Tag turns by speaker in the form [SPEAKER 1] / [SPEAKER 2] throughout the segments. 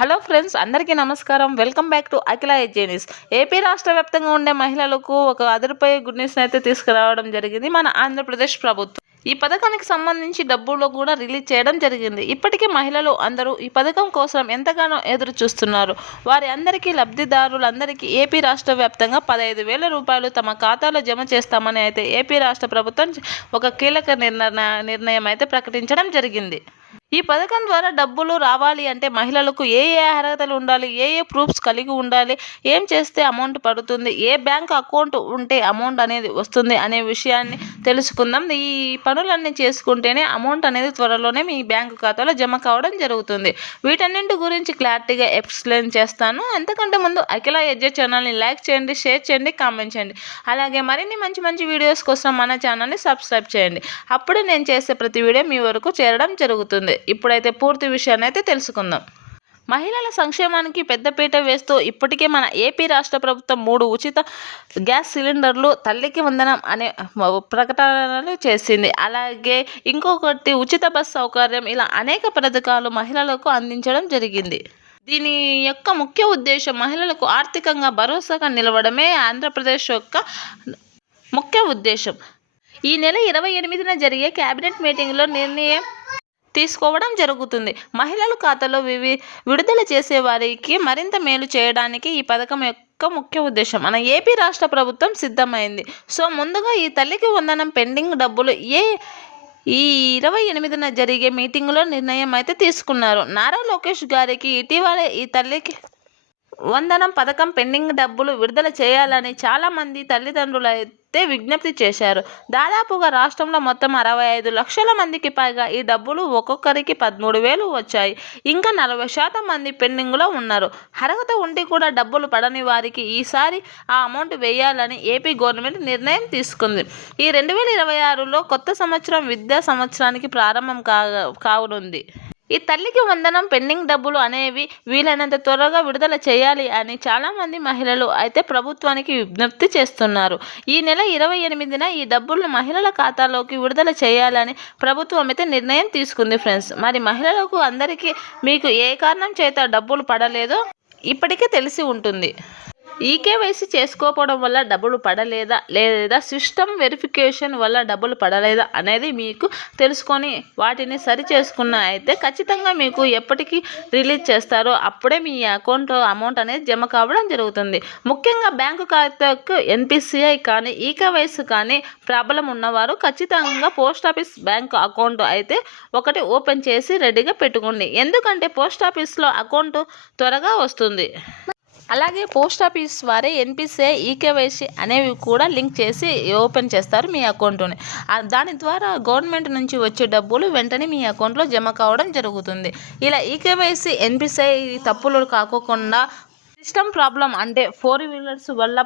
[SPEAKER 1] Hello friends అందరికీ నమస్కారం. Welcome back to Akhila ఎజేనిస్ ఏపీ రాష్ట్ర వ్యాప్తంగా ఉండే మహిళలకు ఒక అదిరిపోయే గుడ్ న్యూస్ అయితే తీసుకురావడం జరిగింది మన ఆంధ్రప్రదేశ్ ప్రభుత్వం. ఈ పథకానికి సంబంధించి డబ్బులు కూడా రిలీజ్ చేయడం జరిగింది. ఇప్పటికే మహిళలు అందరూ ఈ పథకం కోసం ఎంతగానో ఎదురు చూస్తున్నారు. వారి అందరికీ లబ్ధిదారులందరికీ ఏపీ రాష్ట్ర వ్యాప్తంగా పదహైదు వేల రూపాయలు తమ ఖాతాలో జమ చేస్తామని అయితే ఏపీ రాష్ట్ర ప్రభుత్వం ఒక కీలక నిర్ణయ నిర్ణయం అయితే ప్రకటించడం జరిగింది. ఈ పథకం ద్వారా డబ్బులు రావాలి అంటే మహిళలకు ఏ ఏ అర్హతలు ఉండాలి? ఏ ఏ ప్రూఫ్స్ కలిగి ఉండాలి? ఏం చేస్తే అమౌంట్ పడుతుంది? ఏ బ్యాంక్ అకౌంట్ ఉంటే అమౌంట్ అనేది వస్తుంది అనే విషయాన్ని తెలుసుకుందాం. ఈ పనులన్నీ చేసుకుంటేనే అమౌంట్ అనేది త్వరలోనే మీ బ్యాంకు ఖాతాలో జమ కావడం జరుగుతుంది. వీటన్నింటి గురించి క్లారిటీగా ఎక్స్ప్లెయిన్ చేస్తాను. అంతకంటే ముందు అఖిల ఎడ్జ ఛానల్ని లైక్ చేయండి షేర్ చేయండి కామెంట్ చేయండి. అలాగే మరిన్ని మంచి మంచి వీడియోస్ కోసం మన ఛానల్ని సబ్స్క్రైబ్ చేయండి. అప్పుడే నేను చేసే ప్రతి వీడియో మీ వరకు చేరడం జరుగుతుంది. ఇప్పుడైతే పూర్తి విషయాన్ని అయితే తెలుసుకుందాం. మహిళల సంక్షేమానికి పెద్దపీట వేస్తూ ఇప్పటికే మన ఏపీ రాష్ట్ర ప్రభుత్వం మూడు ఉచిత గ్యాస్ సిలిండర్లు తల్లికి వందనం అనే ప్రకటనలు చేసింది. అలాగే ఇంకొకటి ఉచిత బస్ సౌకర్యం ఇలా అనేక పథకాలు మహిళలకు అందించడం జరిగింది. దీని యొక్క ముఖ్య ఉద్దేశం మహిళలకు ఆర్థికంగా భరోసాగా నిలవడమే ఆంధ్రప్రదేశ్ యొక్క ముఖ్య ఉద్దేశం. ఈ నెల ఇరవై ఎనిమిదిన జరిగే కేబినెట్ మీటింగ్లో నిర్ణయం తీసుకోవడం జరుగుతుంది. మహిళల ఖాతాలో వివి విడుదల చేసే వారికి మరింత మేలు చేయడానికి ఈ పథకం యొక్క ముఖ్య ఉద్దేశం. మన ఏపీ రాష్ట్ర ప్రభుత్వం సిద్ధమైంది. సో ముందుగా ఈ తల్లికి వందనం పెండింగ్ డబ్బులు ఏ ఈ ఇరవై ఎనిమిదిన జరిగే మీటింగ్లో నిర్ణయం అయితే తీసుకున్నారు. నారా లోకేష్ గారికి ఇటీవలే ఈ తల్లికి వందనం పథకం పెండింగ్ డబ్బులు విడుదల చేయాలని చాలామంది తల్లిదండ్రులు తే విజ్ఞప్తి చేశారు. దాదాపుగా రాష్ట్రంలో మొత్తం అరవై ఐదు లక్షల మందికి పైగా ఈ డబ్బులు ఒక్కొక్కరికి పదమూడు వేలు వచ్చాయి. ఇంకా నలభై శాతం మంది పెండింగ్లో ఉన్నారు. అర్హత ఉండి కూడా డబ్బులు పడని వారికి ఈసారి ఆ అమౌంట్ వేయాలని ఏపీ గవర్నమెంట్ నిర్ణయం తీసుకుంది. ఈ రెండు వేల ఇరవై ఆరులో కొత్త సంవత్సరం విద్యా సంవత్సరానికి ప్రారంభం కా కావనుంది ఈ తల్లికి వందనం పెండింగ్ డబ్బులు అనేవి వీలైనంత త్వరగా విడుదల చేయాలి అని చాలామంది మహిళలు అయితే ప్రభుత్వానికి విజ్ఞప్తి చేస్తున్నారు. ఈ నెల ఇరవై ఎనిమిదిన ఈ డబ్బులను మహిళల ఖాతాలోకి విడుదల చేయాలని ప్రభుత్వం అయితే నిర్ణయం తీసుకుంది ఫ్రెండ్స్. మరి మహిళలకు అందరికీ మీకు ఏ కారణం చేత డబ్బులు పడలేదో ఇప్పటికే తెలిసి ఉంటుంది. ఈకేవైసీ చేసుకోకపోవడం వల్ల డబ్బులు పడలేదా? లేదా సిస్టమ్ వెరిఫికేషన్ వల్ల డబ్బులు పడలేదా? అనేది మీకు తెలుసుకొని వాటిని సరి చేసుకున్న అయితే ఖచ్చితంగా మీకు ఎప్పటికీ రిలీజ్ చేస్తారో అప్పుడే మీ అకౌంట్లో అమౌంట్ అనేది జమ కావడం జరుగుతుంది. ముఖ్యంగా బ్యాంకు ఖాతాకు ఎన్పిసిఐ కానీ ఈకేవైసీ కానీ ప్రాబ్లం ఉన్నవారు ఖచ్చితంగా పోస్ట్ ఆఫీస్ బ్యాంక్ అకౌంట్ అయితే ఒకటి ఓపెన్ చేసి రెడీగా పెట్టుకోండి. ఎందుకంటే పోస్ట్ ఆఫీస్లో అకౌంట్ త్వరగా వస్తుంది. అలాగే పోస్ట్ ఆఫీస్ వారే ఎన్పిసిఐ ఈకేవైసీ అనేవి కూడా లింక్ చేసి ఓపెన్ చేస్తారు మీ అకౌంట్ని. దాని ద్వారా గవర్నమెంట్ నుంచి వచ్చే డబ్బులు వెంటనే మీ అకౌంట్లో జమ కావడం జరుగుతుంది. ఇలా ఈకేవైసీ ఎన్పిసిఐ తప్పులు కాకోకుండా సిస్టమ్ ప్రాబ్లం అంటే ఫోర్ వీలర్స్ వల్ల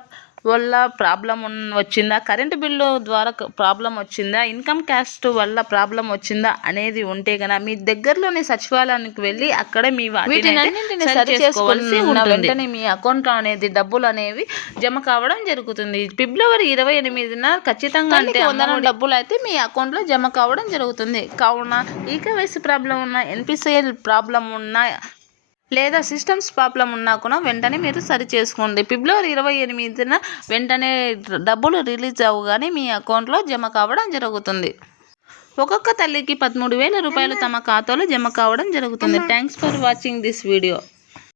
[SPEAKER 1] వల్ల ప్రాబ్లం వచ్చిందా? కరెంటు బిల్లు ద్వారా ప్రాబ్లం వచ్చిందా? ఇన్కమ్ క్యాస్ట్ వల్ల ప్రాబ్లం వచ్చిందా? అనేది ఉంటే గన మీ దగ్గరలోని సచివాలయానికి వెళ్ళి అక్కడ మీ వాటిని సరి చేసుకోవాల్సి మీ అకౌంట్లో అనేది డబ్బులు అనేవి జమ కావడం జరుగుతుంది. ఫిబ్రవరి ఇరవై ఎనిమిదిన ఖచ్చితంగా అంటే డబ్బులు అయితే మీ అకౌంట్లో జమ కావడం జరుగుతుంది. కావున ఈకేవైసీ ప్రాబ్లం ఉన్న ఎన్పిసిఎల్ ప్రాబ్లం ఉన్న లేదా సిస్టమ్స్ ప్రాబ్లం ఉన్నా కూడా వెంటనే మీరు సరి చేసుకోండి. ఫిబ్రవరి ఇరవై ఎనిమిదిన వెంటనే డబ్బులు రిలీజ్ అవ్వగానే మీ అకౌంట్లో జమ కావడం జరుగుతుంది. ఒక్కొక్క తల్లికి పదమూడు వేల రూపాయలు తమ ఖాతాలో జమ కావడం జరుగుతుంది. Thanks for watching this video.